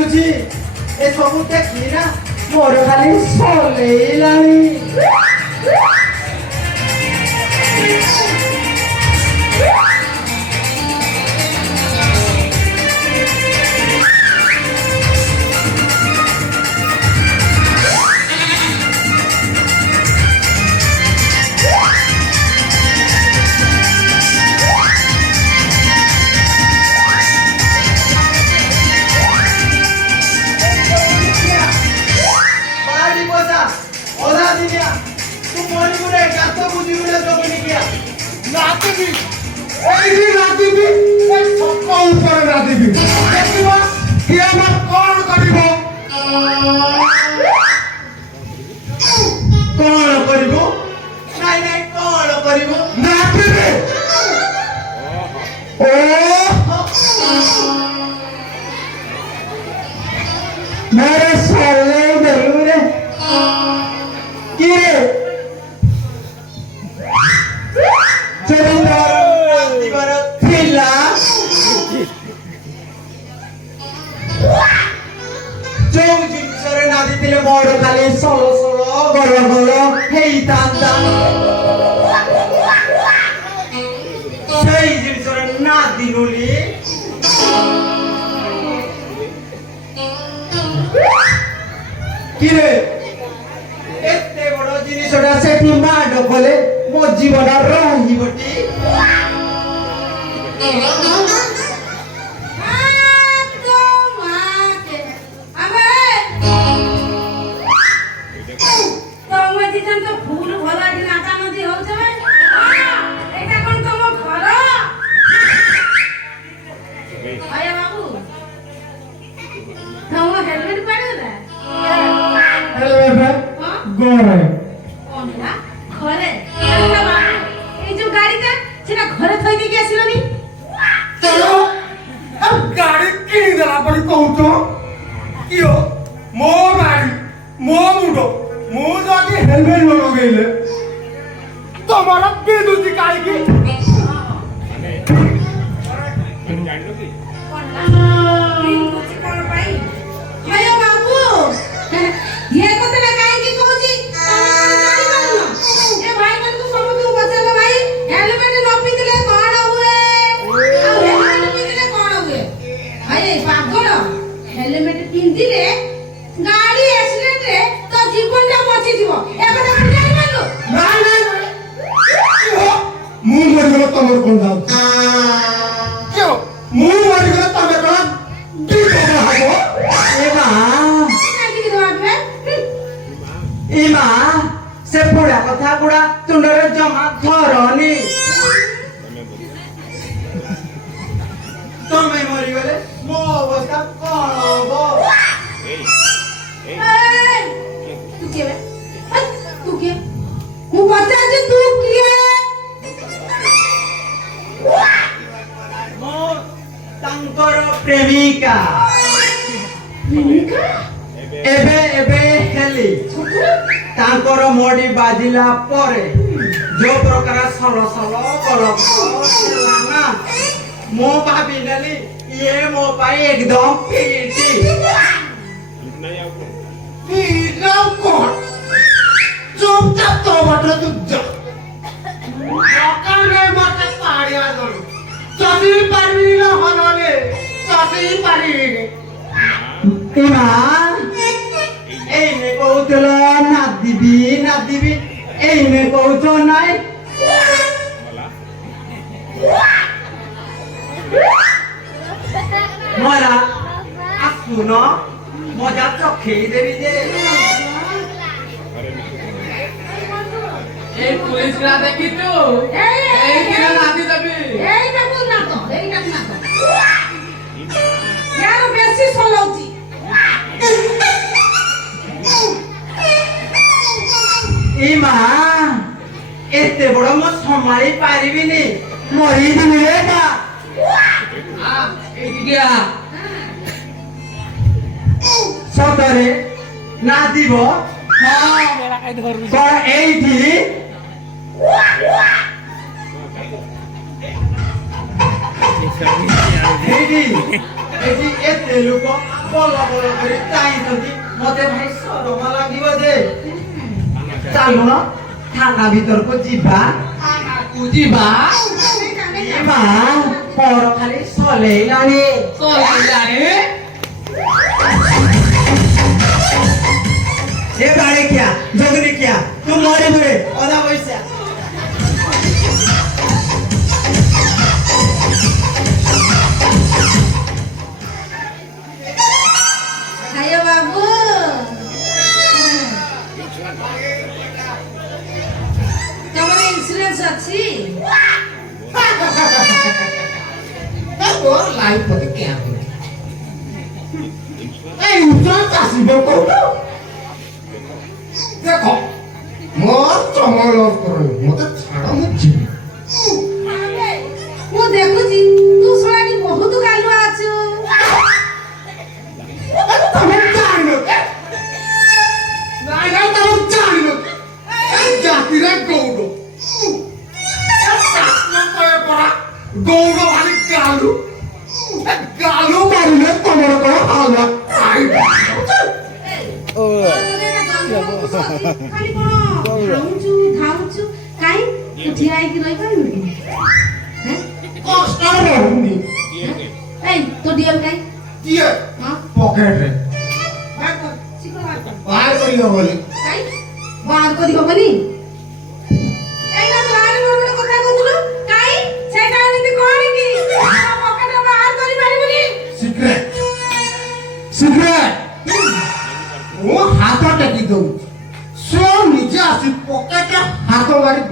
ଲାଗୁଛି ଏସବୁ ଦେଖି ନା ମୋର ଖାଲି ସଲେଇଲାଣି। ମୋର ଖାଲି ସଳ ସଳ ଗଳ ଗଳ ହେଇଥାନ୍ତା ସେଇ ଜିନିଷରେ ନାଦିନୁଲି କିରେ ଏତେ ବଡ଼ ଜିନିଷଟା ସେଠି ମାଡ଼ କଲେ ମୋ ଜୀବନ ରହିବଟି? से बुढ़ा कथा गुड़ा तुंडरे जमा धरनी तमे मरी गले मो अवस्था कोन होबो? तू के मु बता जे तू किए मो तांकर प्रेमिका एबे एबे हेली तांकर मोडी बाजिला परे जो प्रकार सलो सलो गलप लाना मो भाभी नली ये मो पाई एकदम पीटी पीटाओ कोन चुपचाप तो बटले तू जा काने मते पाड़िया दलु चसी पारी न हनले चसी पारी इमा एने कहूतला नादिबी एने कहूत नाई मरा आसुन मजा चखेई देबी जे ए पुलिस ला देखि तू ए किरा नादी देबी एटा को ना तो यार बेसी सलौची इमा एते बड़ मो संभाली पारिबिनी मरी दिनी रे का हां एठी गया सतरे ना দিব हां मेरा काई धरु पर एठी एठी एते लोक বল বল করে চাইছন্তি মতে ভাই শরম লাগিব যে চালুন থানা ভিতরକୁ ଯିବା থানাକୁ ଯିବା ମା ପର ଖାଲି ସଲେଇଲାଣି ଏ ବାড়ি କିଆ ଜଗନି କିଆ ତୁ ମରେ ମରେ ଅଧା ପଇସା ହାୟ ବାବୁ ତମର ଇନ୍ସୁରାନ୍ସ ଅଛି তোর লাইফ পথে কেয়া করে এই ইন্স্যুরেন্স আসিব কোন দেখো মোর সময় লস করে মতে ছাড়া মু ଯିବି ମୁଁ ଦେଖୁଛି ତୁ ଶୁଣାଣି ବହୁତ ଗାଲୁଆ ଅଛୁ ତମେ ଜାଣିନ କେ ନାଇଁ ନାଇଁ ତମେ ଜାଣିନ ଏ ଜାତିରେ ଗୌଡ଼ ଶାସନ କଏ ପରା ଗୌଡ଼ ଭାରି ଗାଲୁ ଗାଲୁ ମାରିଲେ ତମର କଣ ହାଲା ଖାଲି କଣ ଧାଉଛୁ ଧାଉଛୁ କାଇଁ ତୁ ଠିଆ ହେଇକି ରହିପାରିବୁ କି କଷ୍ଟ ରହୁନି ଏଇ ତୋ ଡିଏଲ କାଇଁ କିଏ ହଁ ପକେଟରେ ଶୀଘ୍ର ବାହାର କର ବାହାର କରି ହବନି କାଇଁ ବାହାର କରି ହବନି ଏଇ ନା ତୁ ବାହାର ଗୋଟେ କଥା କହୁଥିଲୁ କାଇଁ ସେଇଟା ଏମିତି କଣ କି ପକେଟ ବାହାର କରି ପାରିବୁନି ସିକ୍ରେଟ ସିକ୍ରେଟ ଓ ହାତ ଟେକି ଦଉଛି ସେ ନିଜେ ଆସି ପକେଟରେ ହାତ ମାରି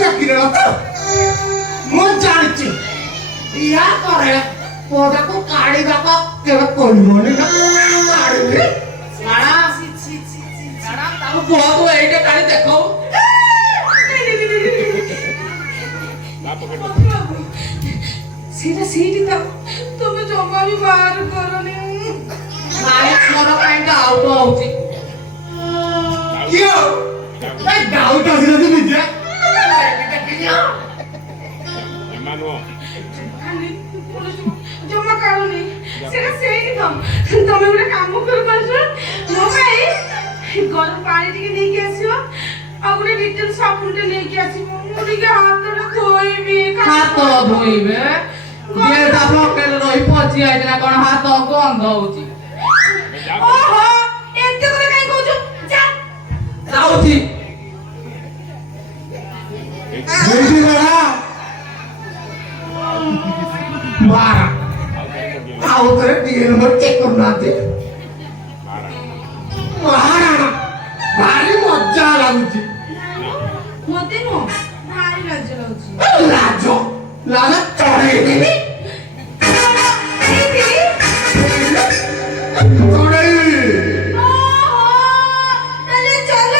ଦେଖିବ ମୁଁ ଜାଣିଛି ଇଆ ପରେ ପଦାକୁ କାଢିବାକୁ କେବେ କହିବନି ନା କାଢିବି ତାକୁ କୁହ ତୁ ଏଇଟା କାଢି ଦେଖାଉ ସେଇଟା ସେଇଠି ଥାଉ ତମେ ଜମା ବି ବାହାର କରନି ନାଇଁ ମୋର କାହିଁକି ଆଉଟ ହଉଛି କିଏ ଏ ଗାଉଟ ଆସିଲା ନିଜେ ଜମା କାଢୁନି ସେଇଟା ସେଇଠି ଥାଉ ତମେ ଗୋଟେ କାମ କରିପାରୁଛ ମୋ ପାଇଁ ଗରମ ପାଣି ଟିକେ ନେଇକି ଆସିବ ଆଉ ଗୋଟେ ଡିଟେଲ ସାବୁନଟେ ନେଇକି ଆସିବ ମୁଁ ଟିକେ ହାତଟା ଧୋଇବି ହାତ ଧୋଇବେ ତା ପକେଟରେ ରହି ପଚି ଯାଇଥିଲା କଣ ହାତ ଗନ୍ଧ ହଉଛି ଓହୋ ଏତେ କଥା କାଇଁ କହୁଛୁ ଯା ଯାଉଛି ଏଇଠି ରହ ମାରା ଆଉ ଥରେ ଟିକେ ନମ୍ବର ଚେକ୍ କରୁନାହାନ୍ତି ମହାରାଣା ଭାରି ମଜା ଲାଗୁଛି ମତେ ନୁହଁ ଭାରି ଲାଜ ଲାଗୁଛି ଲାଜ ଲାଜ ଚଢେଇଦେବି ଚଢେଇ ତାହେଲେ ଚାଲ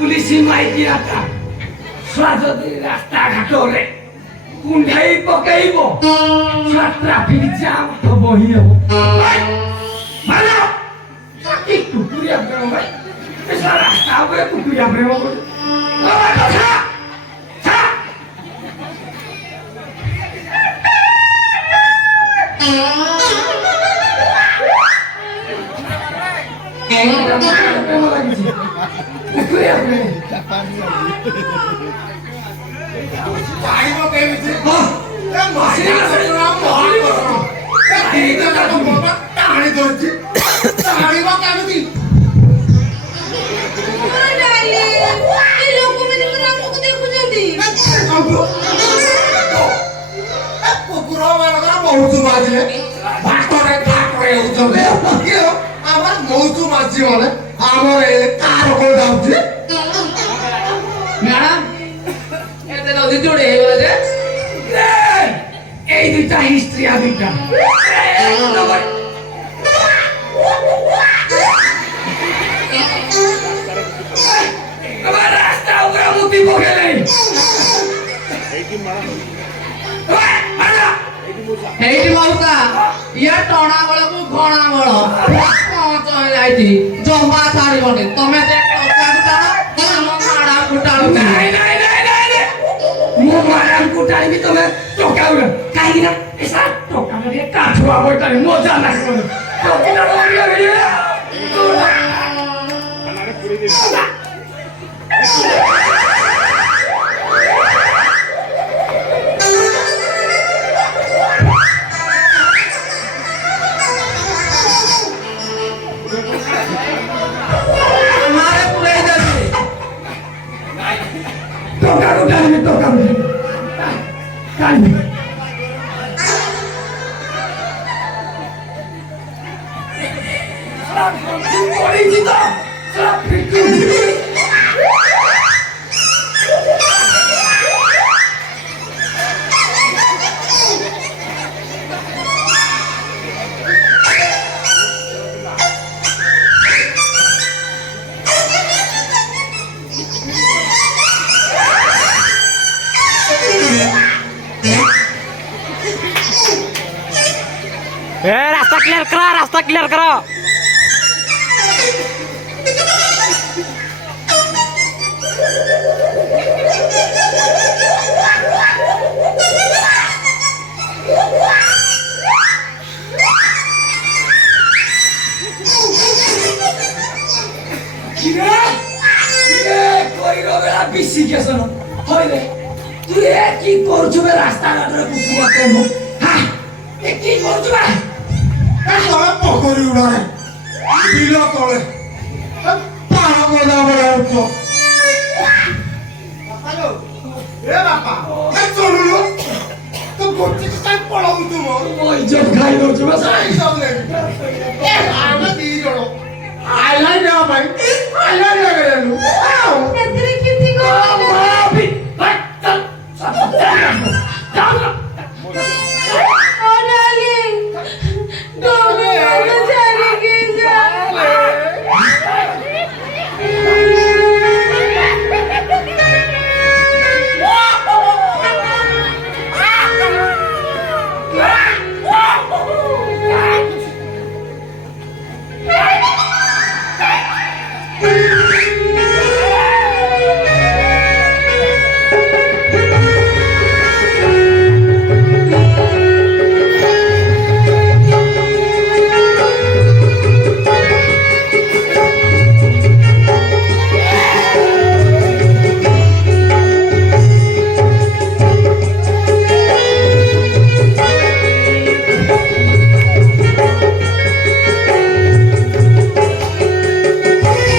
पुलिस माइती आता स्वाजदी रास्ता घाटरे कुंडाई पकाइबो ट्राफिक जाम हबो हि हबो माला साकी कुकुरिया प्रेम भाई ऐसा रास्ता पे कुकुरिया प्रेम को কথা हिस्ट्री आ दुईटा रास्ता मुक्ति पकेले ହେଇଟି ମଉସା ଇଏ ଟଣା ବେଳକୁ ଘଣା ବେଳ ପହଞ୍ଚ ହେଇଯାଇଛି ଜମା ଛାଡ଼ିବନି ତମେ ସେ ଟଙ୍କାକୁ ଟାଣ ଆମ ମାଡ଼ାକୁ ଟାଣୁ ନାଇଁ ମୁଁ ମାଡ଼ାକୁ ଟାଣିବି ତମେ ଟଙ୍କା କାହିଁକି ନା ଏ ସାରା ଟଙ୍କା ଟିକେ କାଠୁଆ ବଇଟାରେ ମଜା ଲାଗିବ ଟଙ୍କା रास्ता क्लियर करो बेसी के सुनो होइले तू ए की करछु बे रास्ता घाटरे कुकुर प्रेम हा ए की करछु बे ए तोरा पोखरी उडारे बिलो तळे पारा गोदा बळे उठो हेलो ए बापा ए चलुलो तो गोटी काय पळाउ तू मोर इज्जत खाई दउछु बस आई सब ले ए आमे दी जणो आइलाय ना भाई आइलाय ना गेलु आओ एतरे किती गो माफी चल सब